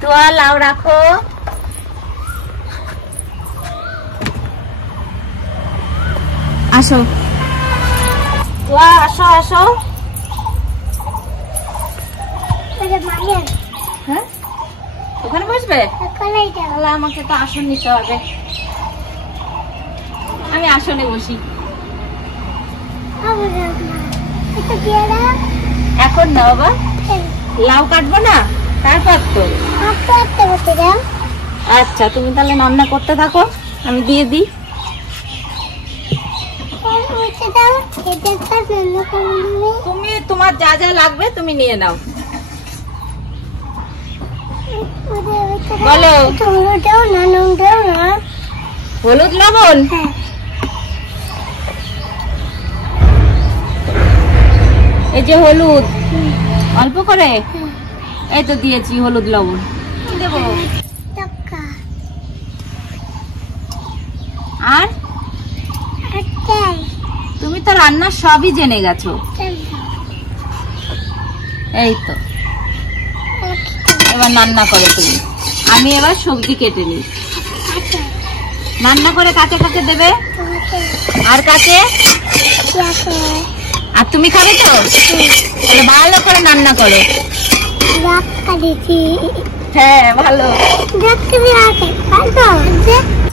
তোয়া লাউ রাখো। আসো তোয়া, আসো আসো। হ্যাঁ ওখানে বসবে? তাহলে আমাকে তো আসন নিতে হবে, আমি আসনে বসি। এখন না বাবা, লাউ কাটবো না তারপর তো। আচ্ছা তুমি তাহলে রান্না করতে থাকো, আমি দিয়ে দিই। তুমি তোমার যা যা লাগবে তুমি নিয়ে নাও। বলো। হলুদ লবণ? এই যে হলুদ অল্প করে, এই তো দিয়েছি হলুদ লবণ। দেবো আর তুমি তো রান্না সবই জেনে গেছো। এই তো এবার রান্না করো তুমি, আমি এবার সবজি কেটে নিই। রান্না করে কাকে কাকে দেবে? আর কাকে? আর তুমি খাবে তো? তাহলে ভালো করে রান্না করো। হ্যাঁ ভালো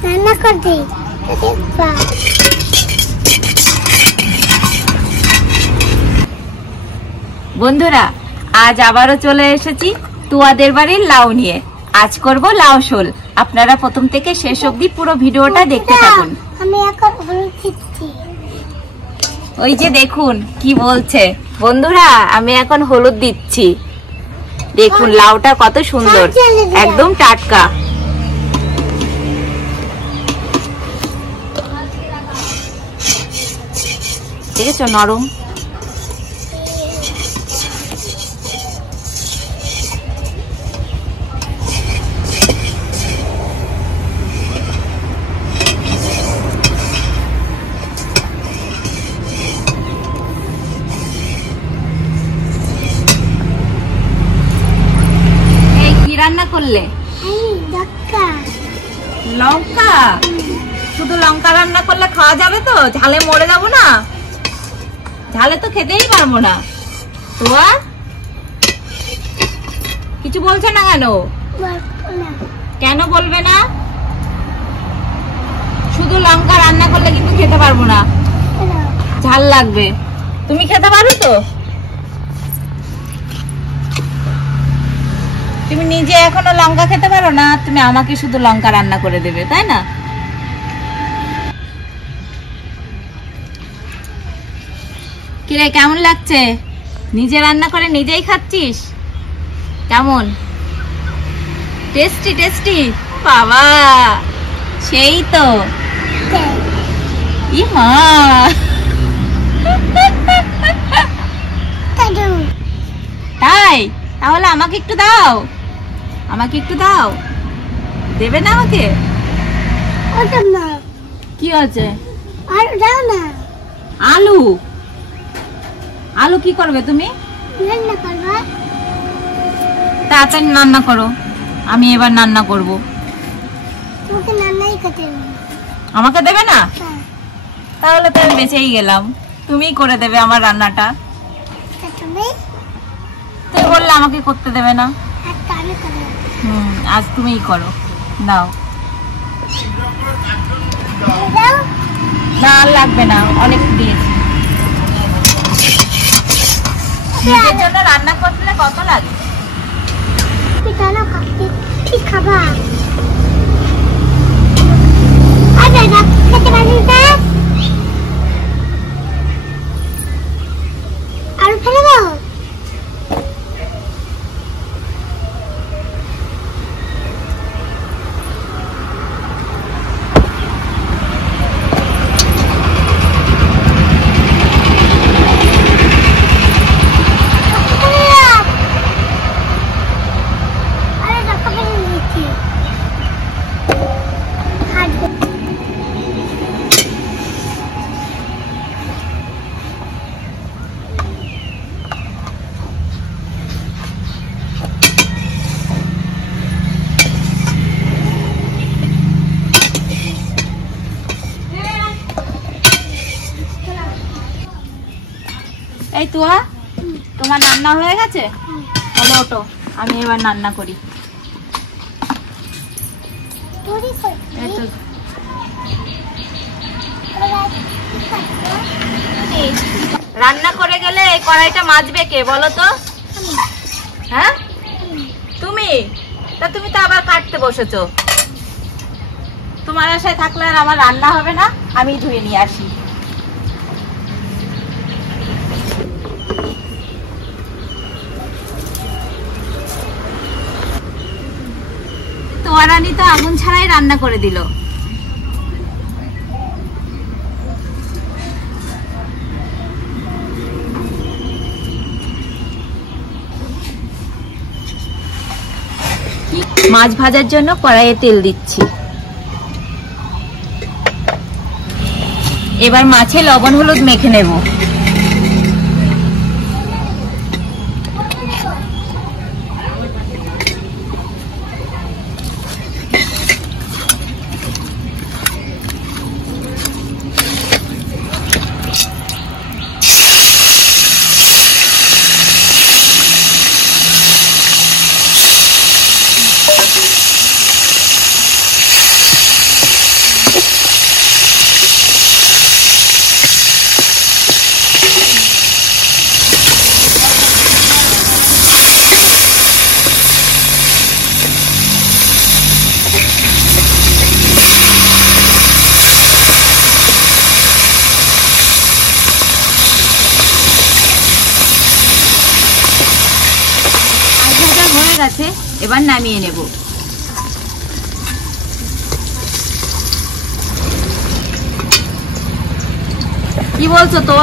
রান্না করতে। বন্ধুরা আজ আবারও চলে এসেছি তুয়াদের বাড়ির লাউ নিয়ে। আজ করব লাউ শোল। আপনারা প্রথম থেকে শেষ অবধি পুরো ভিডিওটা দেখতে থাকুন। আমি এখন হলুদ দিচ্ছি। ওই যে দেখুন কি বলছে। বন্ধুরা আমি এখন হলুদ দিচ্ছি। দেখুন লাউটা কত সুন্দর, একদম টাটকা। দেখেছো নরম। রান্না করলে লঙ্কা, শুধু লঙ্কা রান্না করলে খাওয়া যাবে তো? ঝালে মরে যাবো না? ঝালে তো খেতেই পারবো না। তোয়া কিছু বলছে না কেন? কেন বলবে না? শুধু লঙ্কা রান্না করলে কিন্তু খেতে পারবো না, ঝাল লাগবে। তুমি খেতে পারো তো? তুমি নিজে এখনো লঙ্কা খেতে পারো না, তুমি আমাকে শুধু লঙ্কা রান্না করে দেবে, তাই না? কিরে কেমন লাগছে? নিজে রান্না করে নিজেই খাচ্ছিস? কেমন টেস্টি? টেস্টি বাবা, সেই তো। ই মা, তাই? তাহলে আমাকে একটু দাও, আমাকে একটু দাও। দেবে না আমাকে? কি আছে? আলু? আলু কি করবে তুমি? তাড়াতাড়ি রান্না করো, আমি এবার রান্না করবো। আমাকে দেবে না? তাহলে তো আমি বেঁচেই গেলাম, তুমিই করে দেবে আমার রান্নাটা। তুমি বললে আমাকে করতে দেবে না। আজ তুমিই করো, দাও। না আর লাগবে না, অনেক দিয়েছি। নিজের জন্য রান্না করলে কত লাগে। খাবা আর ফেলে দাও। এই তুয়া, তোমার রান্না হয়ে গেছে? চলো ওঠো, আমি এবার রান্না করি। রান্না করে গেলে এই কড়াইটা মাজবে কে বলো তো? হ্যাঁ তুমি? তা তুমি তো আবার কাটতে বসেছো। তোমার আশায় থাকলে আর আমার রান্না হবে না, আমি ধুয়ে নিয়ে আসি। তোয়ারানি তো আগুন ছাড়াই রান্না করে দিল। মাছ ভাজার জন্য কড়াইয়ে তেল দিচ্ছি। এবার মাছে লবণ হলুদ মেখে নেব। আছে, এবার নামিয়ে নেব। কি বলছো তো?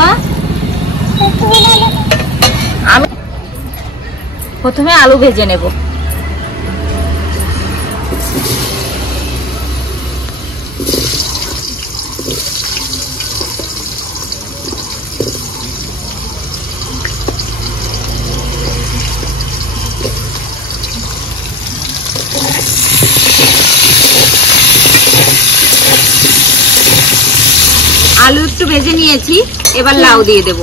আমি প্রথমে আলু ভেজে নেব। আলু একটু ভেজে নিয়েছি, এবার লাউ দিয়ে দেব।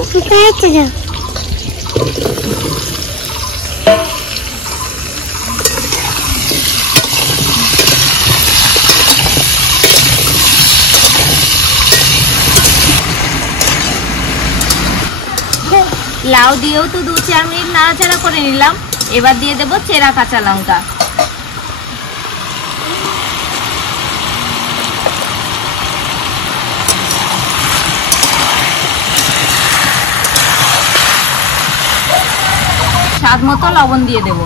লাউ দিয়েও তো 2-4 মিনিট নাড়াচাড়া করে নিলাম। এবার দিয়ে দেব চেরা কাঁচা লঙ্কা। স্বাদ মতো লবণ দিয়ে দেব।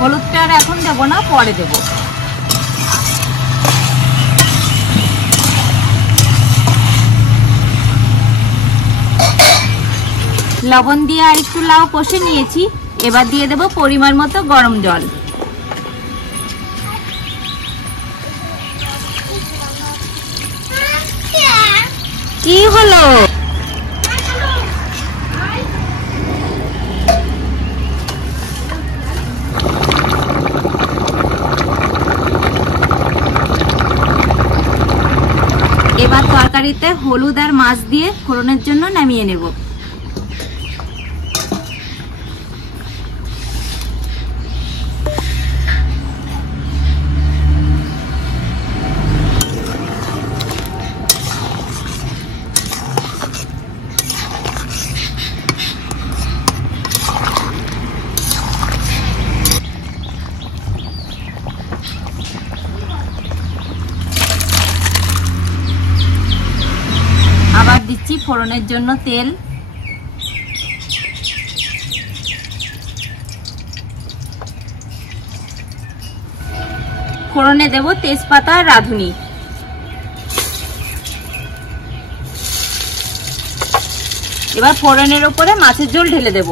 হলুদটা আর এখন দেব না, পরে দেব। লবণ দিয়ে আর একটু লাউ কষে নিয়েছি, এবার দিয়ে দেব পরিমাণ মতো গরম জল। কি হলো? এবার তরকারিতে হলুদ আর মাছ দিয়ে ফোড়নের জন্য নামিয়ে নেব। আবার দিচ্ছি ফোড়নের জন্য তেল। ফোড়নে দেব তেজপাতা আর রাঁধুনি। এবার ফোড়নের উপরে মাছের ঝোল ঢেলে দেব।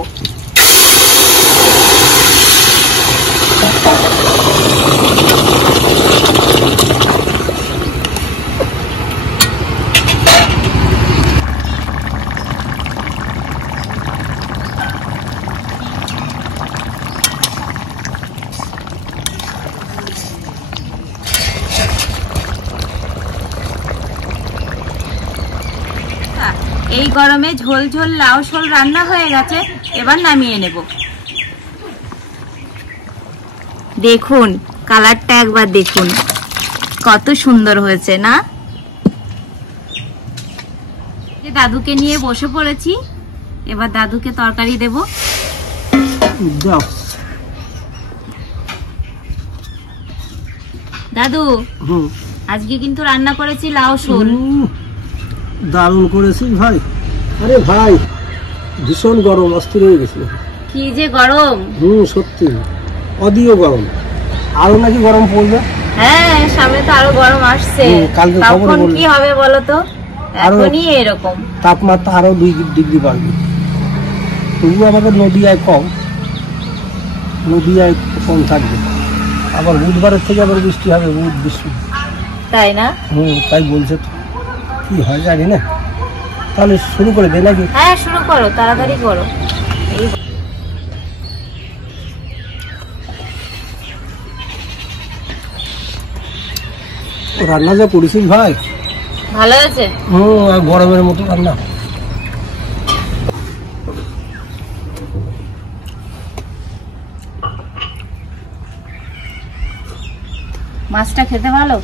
এই গরমে ঝোল ঝোল লাউ শোল রান্না হয়ে গেছে, এবার নামিয়ে নেব। দেখুন কালারটা একবার দেখুন, কত সুন্দর হয়েছে না? দাদুকে নিয়ে বসে পড়েছি, এবার দাদুকে তরকারি দেব। দাদু আজকে কিন্তু রান্না করেছি লাউ শোল। দারুণ করেছিস ভাই। আরে ভাই ভীষণ গরম, অস্থির হয়ে গেছিল। কি যে গরম! সত্যি অদিও গরম, আরো নাকি গরম পড়বে। হ্যাঁ সামনে তো আরো গরম আসছে, তখন কি হবে বলো তো? এখনই এরকম তাপমাত্রা আরো 2 ডিগ্রি বাড়বে। তবু আমাদের নদীয়ায় কম, নদীয়ায় কম থাকবে। আবার বুধবারের থেকে আবার বৃষ্টি হবে, বুধ বৃষ্টি, তাই না? তাই বলছে তো, কি হয় জানি না। তাহলে শুরু করে দে নাকি? হ্যাঁ শুরু করো, তাড়াতাড়ি করো। রান্না যা করেছিস ভাই, ভালো আছে। আর গরমের মতো রান্না। মাছটা খেতে ভালো,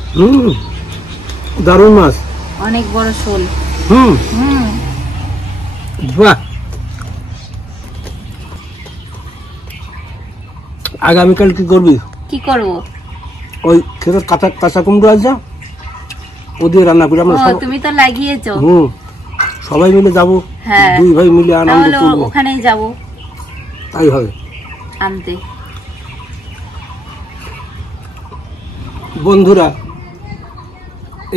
দারুণ মাছ, অনেক বড় শোল। বাহ, আগামীকাল কি করবি? কি করব? ওই খেতে কাঁচা কাঁচা কুমড়ো আছে, ওদের রান্না করি আমরা। তুমি তো লাগিয়েছো। সবাই মিলে যাবো, 2 ভাই মিলে আনন্দ করব। ওখানেই যাব, তাই হবে আনতে। বন্ধুরা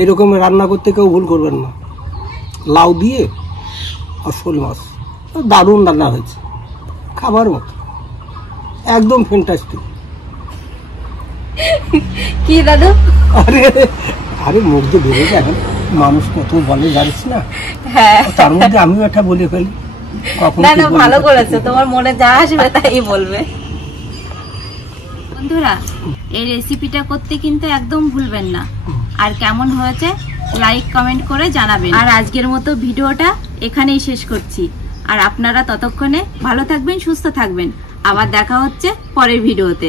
এরকম রান্না করতে কেউ ভুল করবেন না। লাউ দিয়ে আর শোল মাছ, দারুণ রান্না হয়েছে, খাবার মতো, একদম ফ্যান্টাস্টিক। কি দাদু? আরে আরে মুখ দিয়ে বেরো, এখন মানুষ কত বলে জানিস না? হ্যাঁ, তার মধ্যে আমিও একটা বলে ফেলি। না না ভালো করেছো, তোমার মনে যা আসবে তাই বলবে। বন্ধুরা এই রেসিপিটা করতে কিন্তু একদম ভুলবেন না, আর কেমন হয়েছে লাইক কমেন্ট করে জানাবেন। আর আজকের মতো ভিডিওটা এখানেই শেষ করছি, আর আপনারা ততক্ষণে ভালো থাকবেন, সুস্থ থাকবেন। আবার দেখা হচ্ছে পরের ভিডিওতে।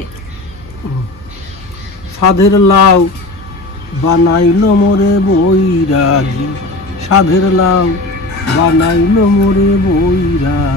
সাধের লাউ বানাইলো মোরে বৈরাগী, সাধের লাউ বানাইলো মোরে বৈরাগী।